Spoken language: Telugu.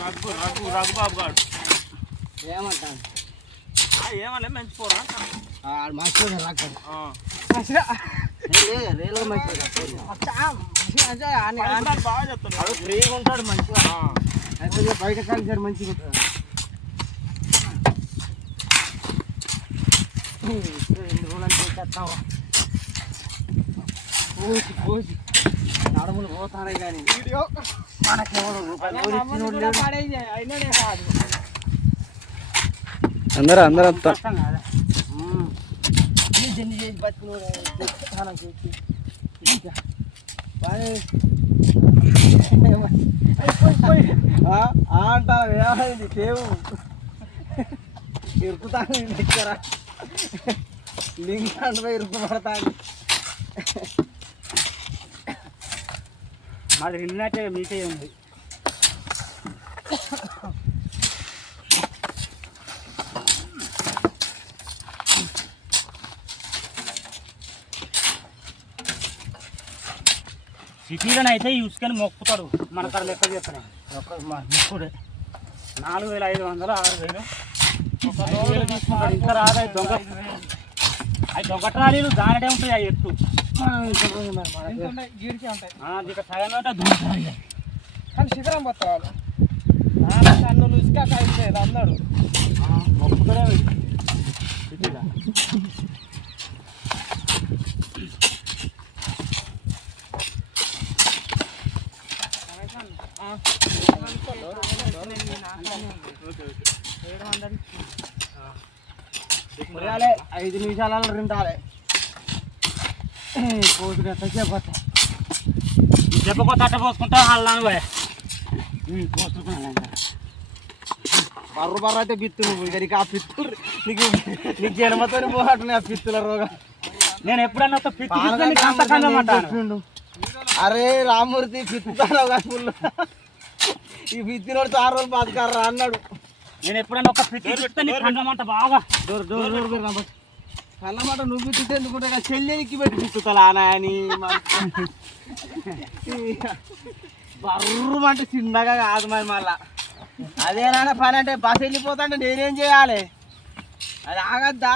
రఘు రఘు రఘుబాబు గారు ఏమంటాను ఏమన్నా మంచిపోరా మంచిగా బాగా చెప్తాడు ఫ్రీగా ఉంటాడు మంచిగా అయితే బయట కలిసారు మంచిగా ఉంటాడు ఎన్ని రోజులు చేస్తావా పోసి పోసి నడుములు పోతానే కానీ మనకెవరు అందరూ వస్తా జన్ని చేసి బతుకున్నాడు చేసి అంటారు ఏమైంది కేవు ఇరుకుతాను దగ్గర లింగాండ్ ఇరుకు పడతాను మాది నిన్నటే మీకే ఉంది సిటీలోనైతే ఇసుకని మొక్కుతాడు మన కాడ లెక్క చేస్తున్నాయి మొక్కుడే 4500 6000 తీసుకుంటాడు ఇంకా రాదు దొంగ అవి దొంగ ట్రాలీలు దానిడే ఉంటాయి ఆ ఎత్తు సగం కానీ శిఖరం పోతారు అన్నులు ఇసుక కాయలేదు అన్నాడు మొక్కుతాడే సిటీలో ఉరగాలి 5 నిమిషాలలో రింటాలి పోతుగా చెప్పతా చెప్పకో తట్ట పోసుకుంటా అల్లాను బర్రు బర్ర అయితే పిత్తు నువ్వు ఇక ఆ పిత్తు నీకు జన్మతో పోగట్టున్నాయి ఆ పిత్తుల రోగం నేను ఎప్పుడన్నా పిత్తు అరే రామూర్తి పిత్తుతాను ఫుల్ ఈ పిత్తినోడు 6 రోజులు బతకారా అన్నాడు నేను ఎప్పుడన్నా ఒక పిత్తుమంట బాగా కళ్ళమాట నువ్వు పిత్తుతే ఎందుకుంటే చెల్లెనికి పెట్టి పిత్తుతా అని బర్రు అంటే చిన్నగా కాదు మరి మళ్ళా అదేనా పని అంటే బస్ వెళ్ళిపోతా అంటే నేనేం చేయాలి అది ఆగద్దా